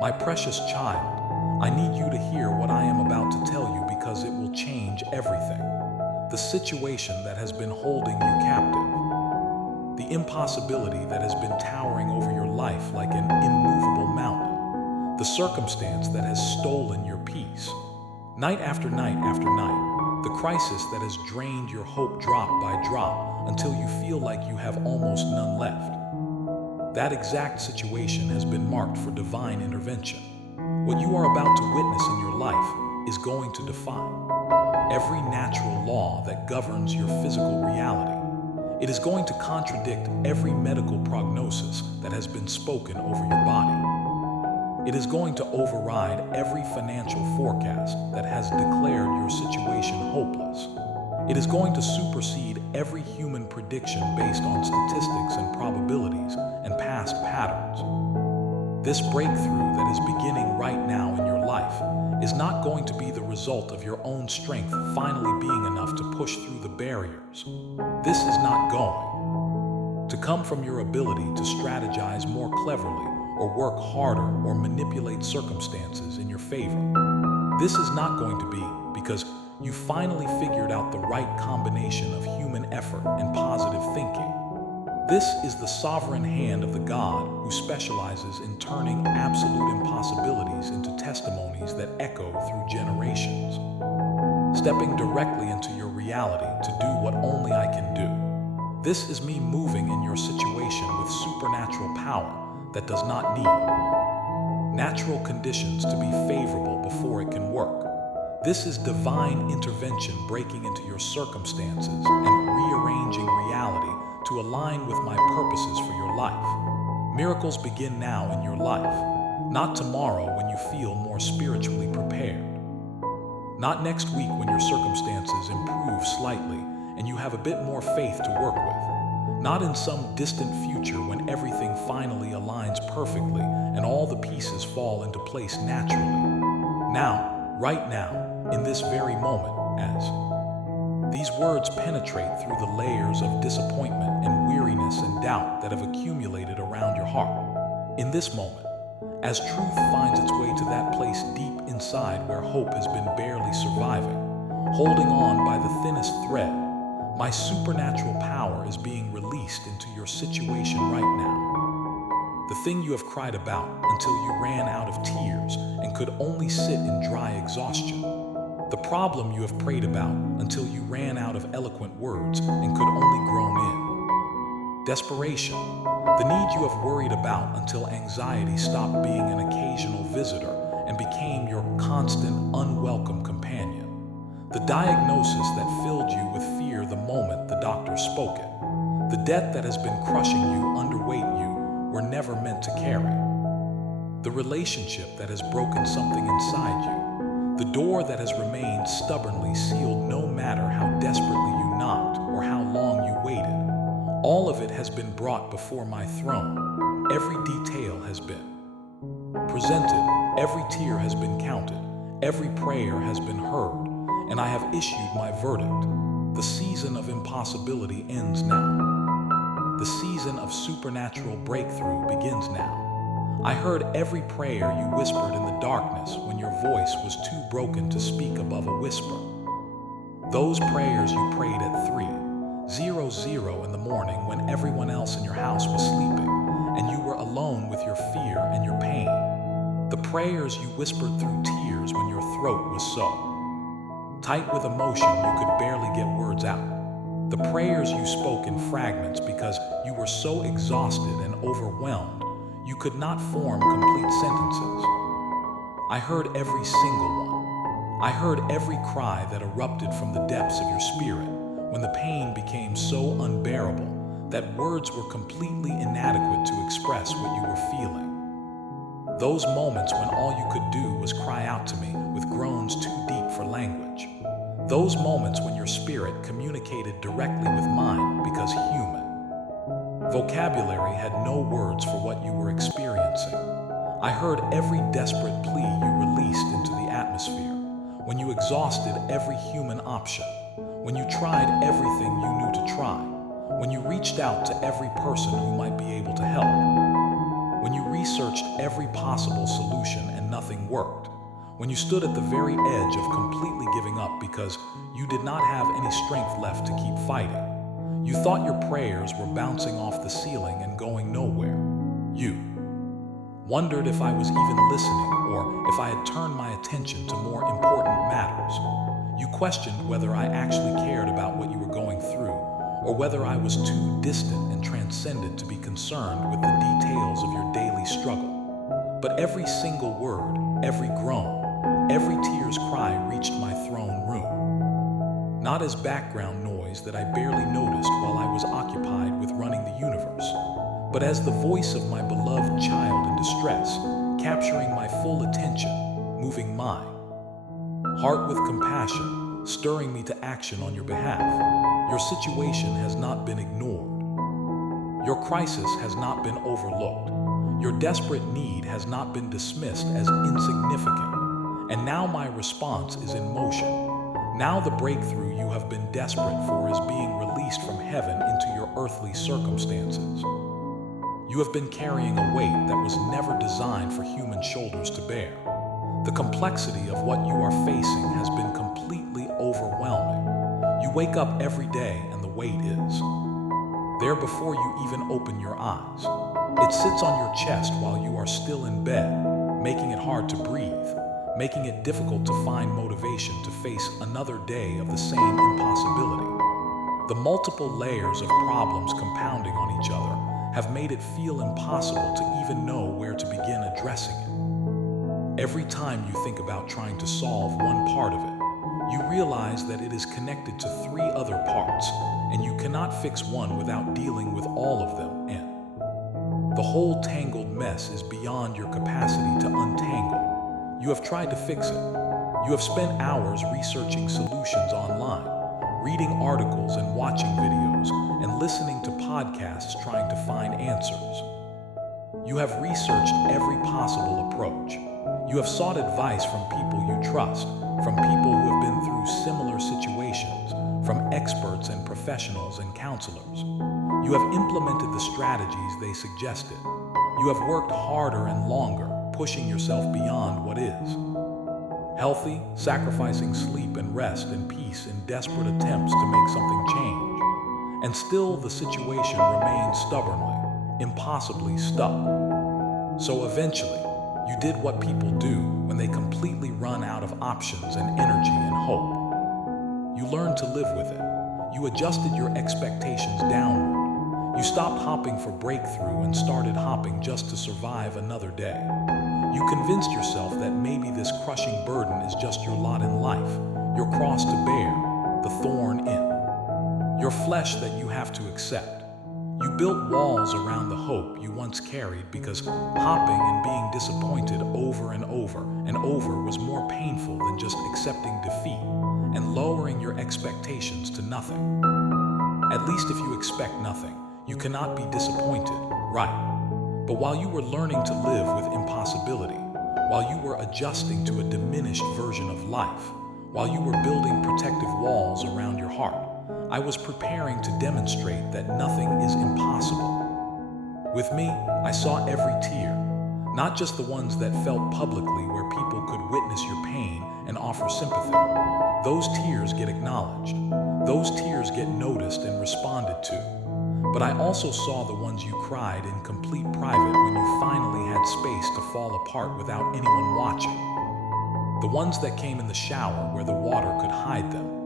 My precious child, I need you to hear what I am about to tell you because it will change everything. The situation that has been holding you captive, the impossibility that has been towering over your life like an immovable mountain, the circumstance that has stolen your peace. Night after night after night, the crisis that has drained your hope drop by drop until you feel like you have almost none left. That exact situation has been marked for divine intervention. What you are about to witness in your life is going to defy every natural law that governs your physical reality. It is going to contradict every medical prognosis that has been spoken over your body. It is going to override every financial forecast that has declared your situation hopeless. It is going to supersede every human prediction based on statistics and probabilities and past patterns. This breakthrough that is beginning right now in your life is not going to be the result of your own strength finally being enough to push through the barriers. This is not going to come from your ability to strategize more cleverly or work harder or manipulate circumstances in your favor. This is not going to be because you finally figured out the right combination of human effort and positive thinking. This is the sovereign hand of the God who specializes in turning absolute impossibilities into testimonies that echo through generations. Stepping directly into your reality to do what only I can do. This is me moving in your situation with supernatural power that does not need natural conditions to be favorable before it can work. This is divine intervention breaking into your circumstances and rearranging reality to align with my purposes for your life. Miracles begin now in your life, not tomorrow when you feel more spiritually prepared. Not next week when your circumstances improve slightly and you have a bit more faith to work with. Not in some distant future when everything finally aligns perfectly and all the pieces fall into place naturally. Now, right now, in this very moment, as these words penetrate through the layers of disappointment and weariness and doubt that have accumulated around your heart. In this moment, as truth finds its way to that place deep inside where hope has been barely surviving, holding on by the thinnest thread, my supernatural power is being released into your situation right now. The thing you have cried about until you ran out of tears and could only sit in dry exhaustion. The problem you have prayed about until you ran out of eloquent words and could only groan in. Desperation, the need you have worried about until anxiety stopped being an occasional visitor and became your constant, unwelcome companion. The diagnosis that filled you with fear the moment the doctor spoke it. The debt that has been crushing you, underweight you, were never meant to carry. The relationship that has broken something inside you. The door that has remained stubbornly sealed no matter how desperately you knocked or how long you waited. All of it has been brought before my throne. Every detail has been presented. Every tear has been counted. Every prayer has been heard. And I have issued my verdict. The season of impossibility ends now. The season of supernatural breakthrough begins now. I heard every prayer you whispered in the darkness when your voice was too broken to speak above a whisper. Those prayers you prayed at 3:00 in the morning when everyone else in your house was sleeping and you were alone with your fear and your pain. The prayers you whispered through tears when your throat was so tight with emotion you could barely get words out. The prayers you spoke in fragments because you were so exhausted and overwhelmed you could not form complete sentences. I heard every single one. I heard every cry that erupted from the depths of your spirit when the pain became so unbearable that words were completely inadequate to express what you were feeling. Those moments when all you could do was cry out to me with groans too deep for language. Those moments when your spirit communicated directly with mine because human vocabulary had no words for what you were experiencing. I heard every desperate plea you released into the atmosphere, when you exhausted every human option, when you tried everything you knew to try, when you reached out to every person who might be able to help. When you researched every possible solution and nothing worked. When you stood at the very edge of completely giving up because you did not have any strength left to keep fighting. You thought your prayers were bouncing off the ceiling and going nowhere. You wondered if I was even listening or if I had turned my attention to more important matters. You questioned whether I actually cared about what you were going through or whether I was too distant and transcendent to be concerned with the details of your daily struggle. But every single word, every groan, every tear's cry reached my throne room. Not as background noise that I barely noticed while I was occupied with running the universe, but as the voice of my beloved child in distress, capturing my full attention, moving mine. Heart with compassion, stirring me to action on your behalf. Your situation has not been ignored. Your crisis has not been overlooked. Your desperate need has not been dismissed as insignificant. And now my response is in motion. Now the breakthrough you have been desperate for is being released from heaven into your earthly circumstances. You have been carrying a weight that was never designed for human shoulders to bear. The complexity of what you are facing has been completely overwhelming. You wake up every day and the weight is there before you even open your eyes. It sits on your chest while you are still in bed, making it hard to breathe, making it difficult to find motivation to face another day of the same impossibility. The multiple layers of problems compounding on each other have made it feel impossible to even know where to begin addressing it. Every time you think about trying to solve one part of it, you realize that it is connected to 3 other parts, and you cannot fix one without dealing with all of them, and the whole tangled mess is beyond your capacity to untangle. You have tried to fix it. You have spent hours researching solutions online, reading articles and watching videos, and listening to podcasts trying to find answers. You have researched every possible approach. You have sought advice from people you trust, from people who have been through similar situations, from experts and professionals and counselors. You have implemented the strategies they suggested. You have worked harder and longer, pushing yourself beyond what is healthy, sacrificing sleep and rest and peace in desperate attempts to make something change. And still the situation remains stubbornly, impossibly stuck. So eventually, you did what people do when they completely run out of options and energy and hope. You learned to live with it. You adjusted your expectations downward. You stopped hopping for breakthrough and started hopping just to survive another day. You convinced yourself that maybe this crushing burden is just your lot in life, your cross to bear, the thorn in your flesh that you have to accept. You built walls around the hope you once carried because hopping and being disappointed over and over was more painful than just accepting defeat and lowering your expectations to nothing. At least if you expect nothing, you cannot be disappointed, right? But while you were learning to live with impossibility, while you were adjusting to a diminished version of life, while you were building protective walls around your heart, I was preparing to demonstrate that nothing is impossible. With me, I saw every tear, not just the ones that felt publicly where people could witness your pain and offer sympathy. Those tears get acknowledged. Those tears get noticed and responded to. But I also saw the ones you cried in complete private when you finally had space to fall apart without anyone watching. The ones that came in the shower where the water could hide them.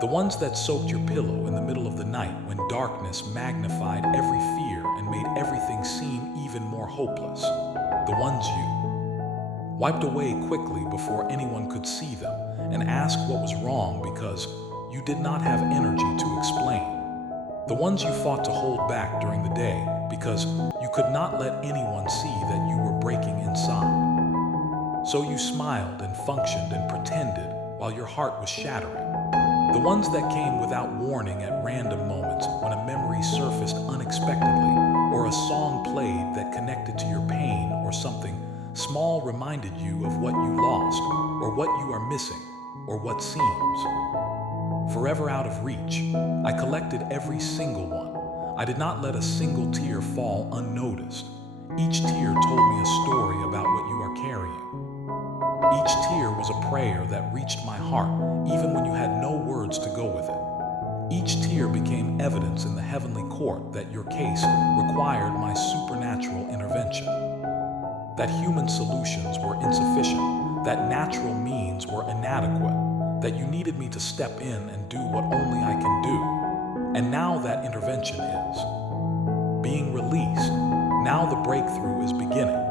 The ones that soaked your pillow in the middle of the night when darkness magnified every fear and made everything seem even more hopeless. The ones you wiped away quickly before anyone could see them and asked what was wrong because you did not have energy to explain. The ones you fought to hold back during the day because you could not let anyone see that you were breaking inside. So you smiled and functioned and pretended while your heart was shattering. The ones that came without warning at random moments when a memory surfaced unexpectedly or a song played that connected to your pain or something small reminded you of what you lost or what you are missing or what seems forever out of reach. I collected every single one. I did not let a single tear fall unnoticed. Each tear told me a story about what you are carrying. Each tear was a prayer that reached my heart, even when you had no words to go with it. Each tear became evidence in the heavenly court that your case required my supernatural intervention. That human solutions were insufficient, that natural means were inadequate, that you needed me to step in and do what only I can do. And now that intervention is being released. Now the breakthrough is beginning.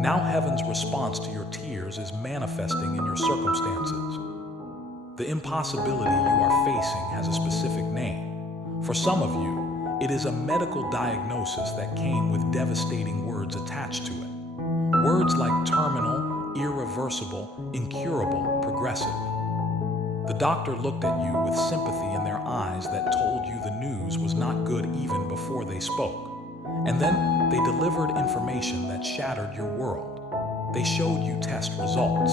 Now heaven's response to your tears is manifesting in your circumstances. The impossibility you are facing has a specific name. For some of you, it is a medical diagnosis that came with devastating words attached to it. Words like terminal, irreversible, incurable, progressive. The doctor looked at you with sympathy in their eyes that told you the news was not good even before they spoke. And then they delivered information that shattered your world. They showed you test results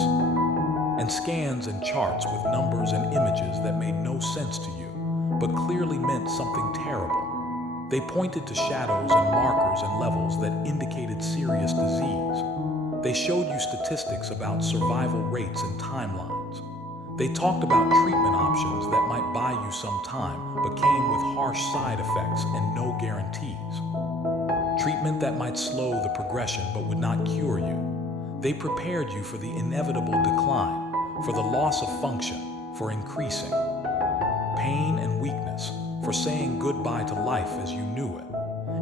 and scans and charts with numbers and images that made no sense to you, but clearly meant something terrible. They pointed to shadows and markers and levels that indicated serious disease. They showed you statistics about survival rates and timelines. They talked about treatment options that might buy you some time, but came with harsh side effects and no guarantees. Treatment that might slow the progression but would not cure you. They prepared you for the inevitable decline, for the loss of function, for increasing pain and weakness, for saying goodbye to life as you knew it.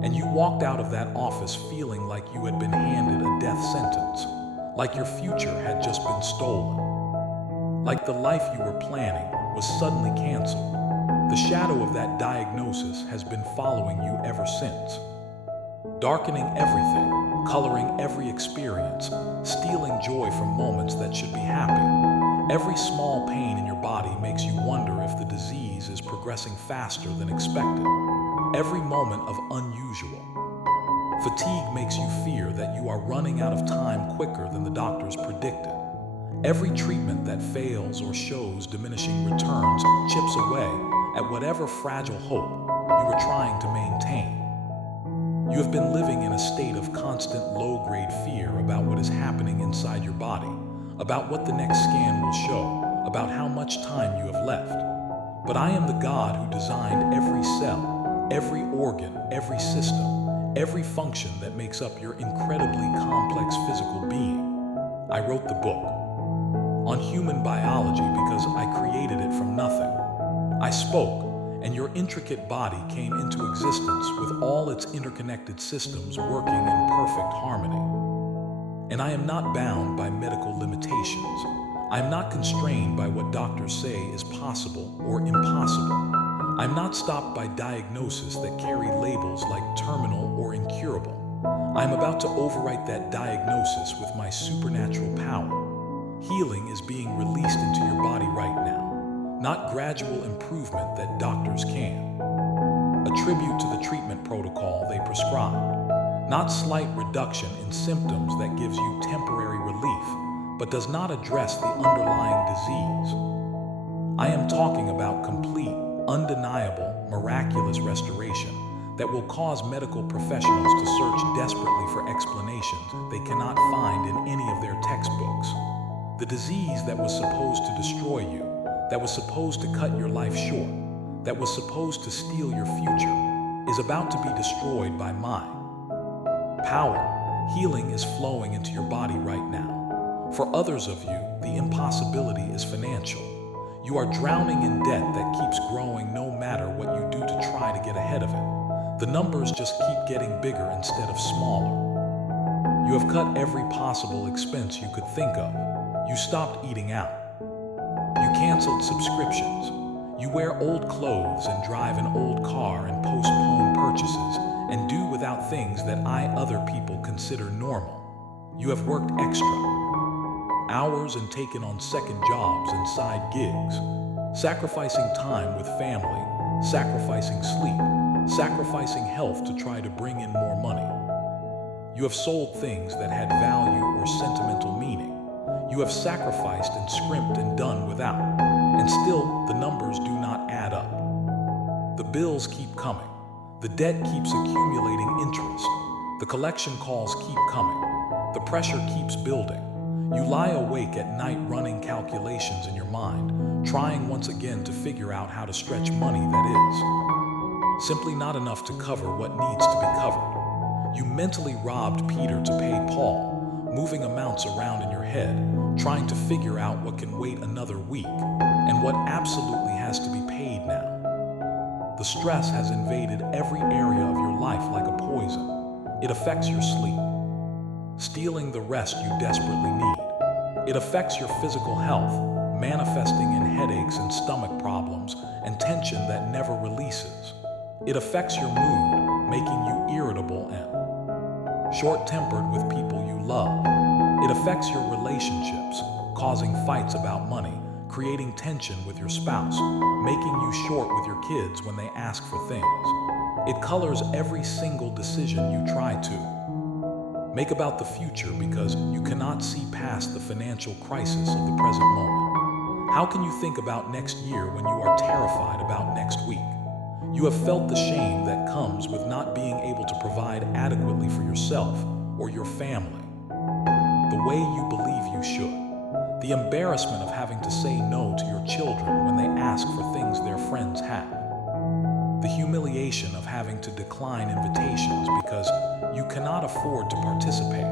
And you walked out of that office feeling like you had been handed a death sentence, like your future had just been stolen, like the life you were planning was suddenly canceled. The shadow of that diagnosis has been following you ever since, darkening everything, coloring every experience, stealing joy from moments that should be happy. Every small pain in your body makes you wonder if the disease is progressing faster than expected. Every moment of unusual fatigue makes you fear that you are running out of time quicker than the doctors predicted. Every treatment that fails or shows diminishing returns chips away at whatever fragile hope you were trying to maintain. You have been living in a state of constant low-grade fear about what is happening inside your body, about what the next scan will show, about how much time you have left. But I am the God who designed every cell, every organ, every system, every function that makes up your incredibly complex physical being. I wrote the book on human biology because I created it from nothing. I spoke, and your intricate body came into existence with all its interconnected systems working in perfect harmony. And I am not bound by medical limitations. I am not constrained by what doctors say is possible or impossible. I am not stopped by diagnoses that carry labels like terminal or incurable. I am about to overwrite that diagnosis with my supernatural power. Healing is being released into your body right now. Not gradual improvement that doctors can attribute to the treatment protocol they prescribed. Not slight reduction in symptoms that gives you temporary relief, but does not address the underlying disease. I am talking about complete, undeniable, miraculous restoration that will cause medical professionals to search desperately for explanations they cannot find in any of their textbooks. The disease that was supposed to destroy you, that was supposed to cut your life short, that was supposed to steal your future, is about to be destroyed by mine. Power, healing is flowing into your body right now. For others of you, the impossibility is financial. You are drowning in debt that keeps growing no matter what you do to try to get ahead of it. The numbers just keep getting bigger instead of smaller. You have cut every possible expense you could think of. You stopped eating out. You canceled subscriptions. You wear old clothes and drive an old car and postpone purchases and do without things that other people consider normal. You have worked extra hours and taken on second jobs and side gigs, sacrificing time with family, sacrificing sleep, sacrificing health to try to bring in more money. You have sold things that had value or sentimental meaning. You have sacrificed and scrimped and done without, and still the numbers do not add up. The bills keep coming. The debt keeps accumulating interest. The collection calls keep coming. The pressure keeps building. You lie awake at night running calculations in your mind, trying once again to figure out how to stretch money that is simply not enough to cover what needs to be covered. You mentally robbed Peter to pay Paul, moving amounts around in your head, trying to figure out what can wait another week and what absolutely has to be paid now. The stress has invaded every area of your life like a poison. It affects your sleep, stealing the rest you desperately need. It affects your physical health, manifesting in headaches and stomach problems and tension that never releases. It affects your mood, making you irritable and short-tempered with people you love. It affects your relationships, causing fights about money, creating tension with your spouse, making you short with your kids when they ask for things. It colors every single decision you try to make about the future because you cannot see past the financial crisis of the present moment. How can you think about next year when you are terrified about next week? You have felt the shame that comes with not being able to provide adequately for yourself or your family the way you believe you should. The embarrassment of having to say no to your children when they ask for things their friends have. The humiliation of having to decline invitations because you cannot afford to participate.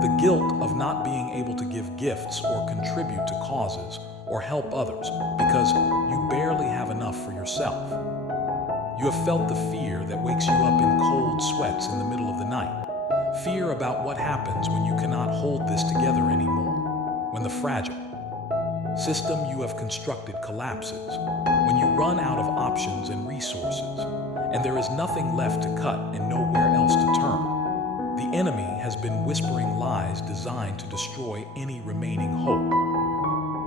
The guilt of not being able to give gifts or contribute to causes or help others because you barely have enough for yourself. You have felt the fear that wakes you up in cold sweats in the middle of the night. Fear about what happens when you cannot hold this together anymore, when the fragile system you have constructed collapses, when you run out of options and resources, and there is nothing left to cut and nowhere else to turn. The enemy has been whispering lies designed to destroy any remaining hope.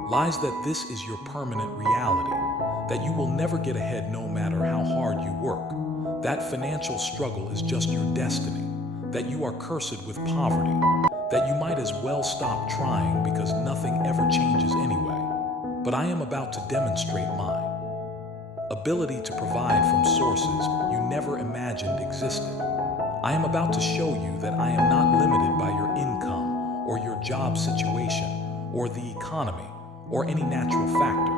Lies that this is your permanent reality, that you will never get ahead no matter how hard you work, that financial struggle is just your destiny, that you are cursed with poverty, that you might as well stop trying because nothing ever changes anyway. But I am about to demonstrate mine ability to provide from sources you never imagined existed. I am about to show you that I am not limited by your income or your job situation or the economy or any natural factor.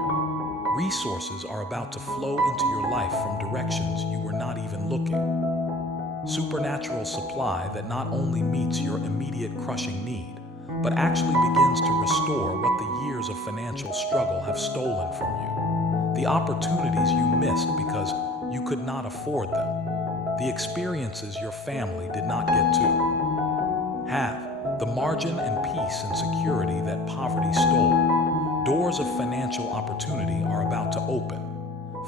Resources are about to flow into your life from directions you were not even looking. Supernatural supply that not only meets your immediate crushing need, but actually begins to restore what the years of financial struggle have stolen from you. The opportunities you missed because you could not afford them. The experiences your family did not get to have. The margin and peace and security that poverty stole. Doors of financial opportunity are about to open.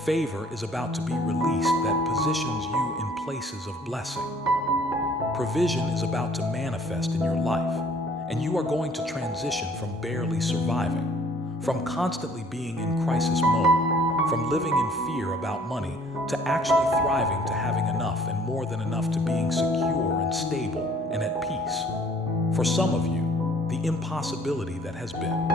Favor is about to be released that positions you in places of blessing. Provision is about to manifest in your life, and you are going to transition from barely surviving, from constantly being in crisis mode, from living in fear about money, to actually thriving to having enough and more than enough to being secure and stable and at peace. For some of you, the impossibility that has been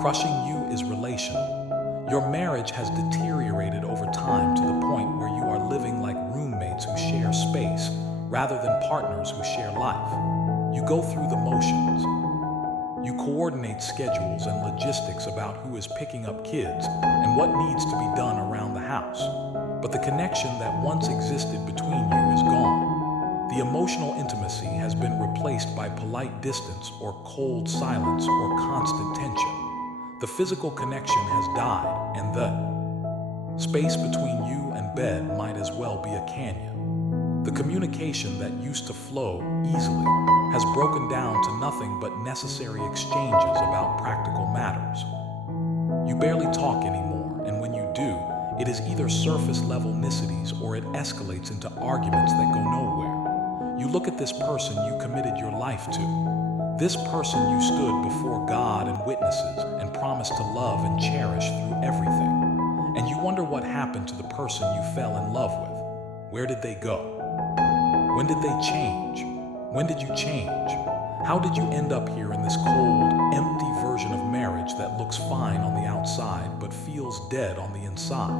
crushing you is relational. Your marriage has deteriorated over time to the point where you are living like roommates who share space rather than partners who share life. You go through the motions. You coordinate schedules and logistics about who is picking up kids and what needs to be done around the house. But the connection that once existed between you is gone. The emotional intimacy has been replaced by polite distance or cold silence or constant tension. The physical connection has died, and the space between you and bed might as well be a canyon. The communication that used to flow easily has broken down to nothing but necessary exchanges about practical matters. You barely talk anymore, and when you do, it is either surface-level niceties or it escalates into arguments that go nowhere. You look at this person you committed your life to, this person you stood before God and witnesses and promised to love and cherish through everything, and you wonder what happened to the person you fell in love with. Where did they go? When did they change? When did you change? How did you end up here in this cold, empty version of marriage that looks fine on the outside but feels dead on the inside?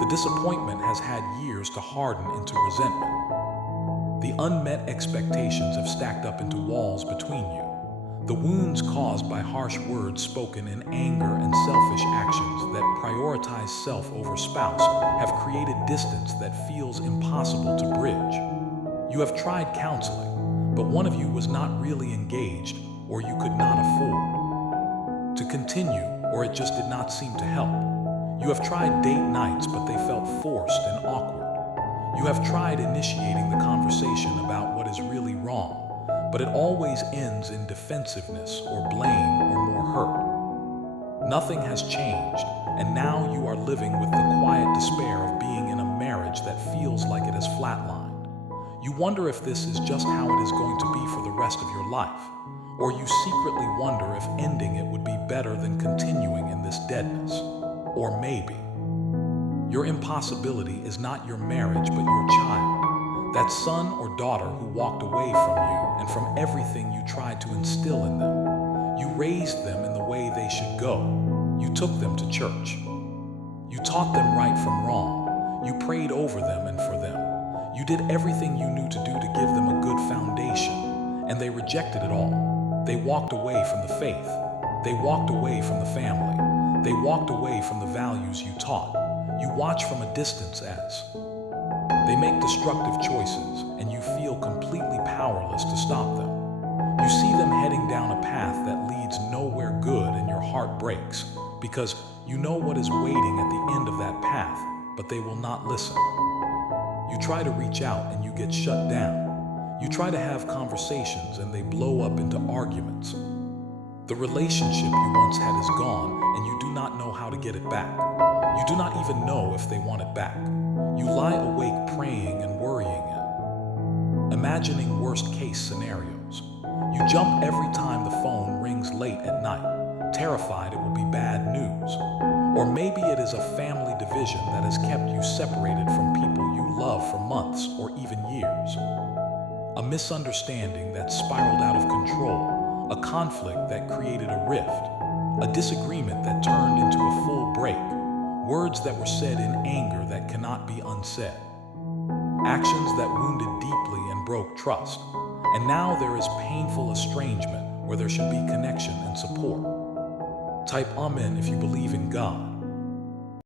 The disappointment has had years to harden into resentment. The unmet expectations have stacked up into walls between you. The wounds caused by harsh words spoken in anger and selfish actions that prioritize self over spouse have created distance that feels impossible to bridge. You have tried counseling, but one of you was not really engaged, or you could not afford to continue, or it just did not seem to help. You have tried date nights, but they felt forced and awkward. You have tried initiating the conversation about what is really wrong, but it always ends in defensiveness or blame or more hurt. Nothing has changed, and now you are living with the quiet despair of being in a marriage that feels like it has flatlined. You wonder if this is just how it is going to be for the rest of your life, or you secretly wonder if ending it would be better than continuing in this deadness. Or maybe your impossibility is not your marriage but your child, that son or daughter who walked away from you and from everything you tried to instill in them. You raised them in the way they should go. You took them to church. You taught them right from wrong. You prayed over them and for them. You did everything you knew to do to give them a good foundation, and they rejected it all. They walked away from the faith. They walked away from the family. They walked away from the values you taught. You watch from a distance as they make destructive choices, and you feel completely powerless to stop them. You see them heading down a path that leads nowhere good, and your heart breaks, because you know what is waiting at the end of that path, but they will not listen. You try to reach out and you get shut down. You try to have conversations and they blow up into arguments. The relationship you once had is gone, and you do not know how to get it back. You do not even know if they want it back. You lie awake praying and worrying it, imagining worst-case scenarios. You jump every time the phone rings late at night, terrified it will be bad news. Or maybe it is a family division that has kept you separated from people you love for months or even years. A misunderstanding that spiraled out of control, a conflict that created a rift, a disagreement that turned into a full break, words that were said in anger that cannot be unsaid, actions that wounded deeply and broke trust. And now there is painful estrangement where there should be connection and support. Type Amen if you believe in God.